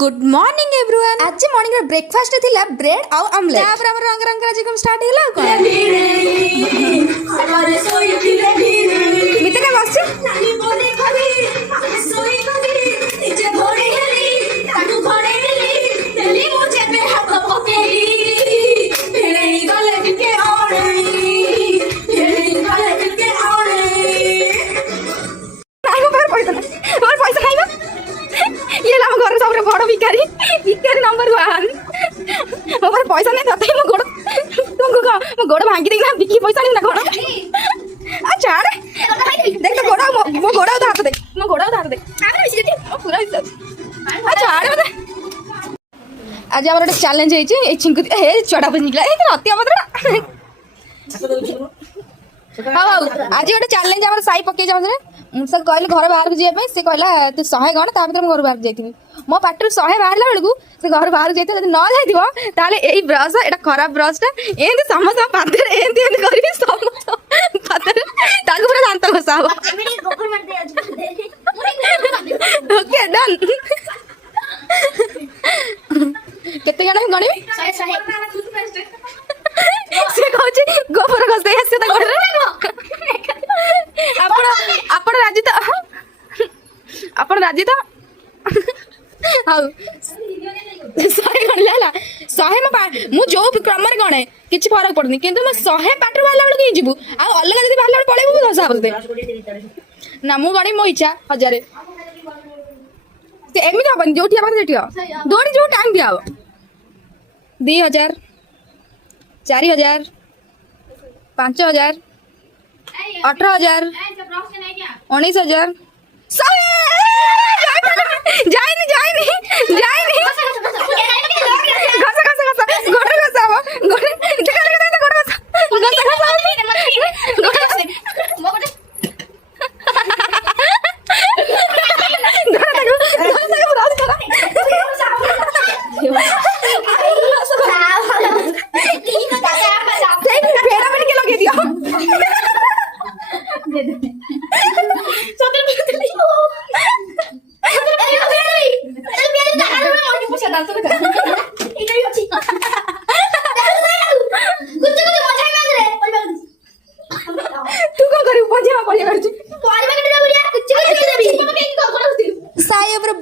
Good morning everyone. आज morning रे breakfast थिला ब्रेड और ऑमलेट। तापर हमर रंग रंग राजी कम स्टार्ट हेला को मिते का बस नंबर 1 मोर पैसा नहीं तते मो गोड़ तुमको मो गोड़ भांगी देना बिकी पैसा नहीं ना गोड़ अच्छा देख तो गोड़ मो गोड़ उधर हाथ दे मो गोड़ उधर हाथ दे आगे बेसी देती पूरा अच्छा बता आज हमर एक चैलेंज है ए चिंकु हे चोड़ा बन निकला ए अति अमद्रा हां आज गोटे चैलेंज हमर साई पके जाऊ रे मुसा कहले घर बाहर को जेबे से कहला तू 100 गण ता भीतर घर बाहर जाइथिबी मो पाटरू 100 बाहरला बेलगु से घर बाहर जाइते न जाइथिबो ताले एई ब्रश एटा खराब ब्रशटा एंती समस्त पादर एंती करबी समस्त पादर ताकू पूरा जानता घसाओ ओके डन केते जण गणिबी 100 से कहछि गोबर घस दे से त गडरे आपण राजी तो आपण राजी तो हाउ 100 गणला 100 मु जो क्रम रे गणे किछि फरक पड़नी किंतु मैं 100 पाटर वाला बेल के जीबू आ अलग जदी वाला बेल पळेबू 10 दे ना मु गणी मो इच्छा 1000 ते एमिति अपन जोठी अपन जेठी दोडी जो टाइम दिया 2000 4000 5000 18,000 19,000 जाइनी घसा गोड़ घसा गोड़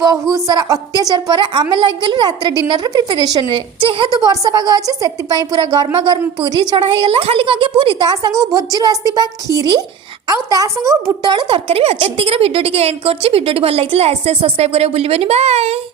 बहुत सारा अत्याचार पर आमे लग गलु रात डिनर रे प्रिपरेशन रे जेहेतु वर्षा पाग अछि सेति पई पूरा गरमा गरम पूरी छणा हे गला खाली कगे पूरी ता संग भोजी रो आस्तिबा खीरी आउ ता संग बुट आलू तरकारी भी अछि एतिक रे वीडियो टिके एंड करछि वीडियो टी भल लागितला सब्सक्राइब करे भूलिबेनी बाय।